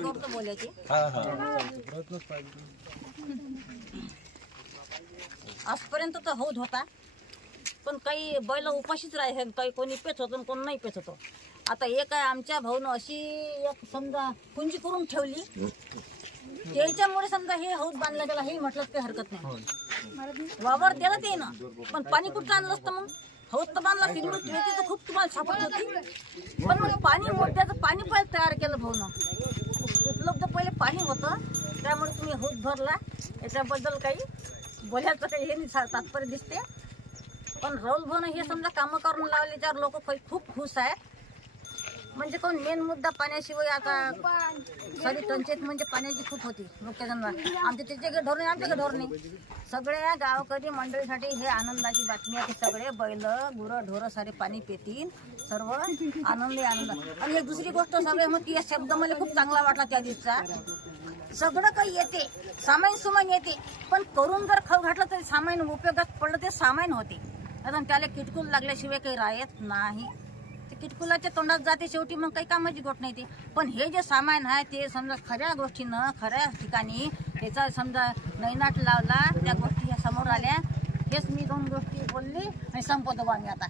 करतो बोलायची. आजपर्यंत तर हौद होता, पण काही बैल उपाशीच राहायचे, काही कोणी पेच होतं कोण नाही पेच होतं. आता एक आहे आमच्या भाऊनं अशी एक समजा कुंजी करून ठेवली, त्याच्यामुळे समजा हे हौद बांधला गेला, हे म्हटलं काही हरकत नाही. वावर दिला ते ना, पण पाणी कुठं आणलं असतं मग? हौद तर बांधला, सिमेंट ठेवते तर खूप तुम्हाला सापडत होती, पण मग पाणी मोठ्याचं पाणी पहिले तयार केलं भाऊनं. उपलब्ध पहिले पाणी होतं, त्यामुळे तुम्ही हौद भरला. याच्याबद्दल काही बोलायचं काही हे नाही तात्पर्य दिसते. पण राहुल भाऊनं हे समजा कामं करून लावले, त्यावर लोक खूप खुश आहेत. म्हणजे कोण मेन मुद्दा पाण्याशिवाय आता सारी टंचाईत म्हणजे पाण्याची खूप होती मुख्यजनला. आमच्या त्याचे ढोर नाही, आमच्याकडे ढोर नाही. सगळ्या गावकरी मंडळीसाठी हे आनंदाची बातमी आहे की सगळे बैल गुरं ढोरं सारे पाणी पितील, सर्व आनंदी आनंद. आणि एक दुसरी गोष्ट सगळे मग की या शब्द मला खूप चांगला वाटला त्या दिवसचा. सगळं काही येते, सामाईन सुमाईन येते, पण करून जर खाऊ घातलं तरी सामाईन उपयोगात पडलं ते सामाईन होते. आता त्याला किटकूल लागल्याशिवाय काही राहत नाही. किटकुलाच्या तोंडात जाते शेवटी, मग काही कामाची गोष्ट नाही ते. पण हे जे सामान आहे ते समजा खऱ्या गोष्टीनं खऱ्या ठिकाणी त्याचा समजा नैनाट लावला, त्या गोष्टी ह्या समोर आल्या. हेच मी दोन गोष्टी बोलली आणि संपवतो आम्ही आता.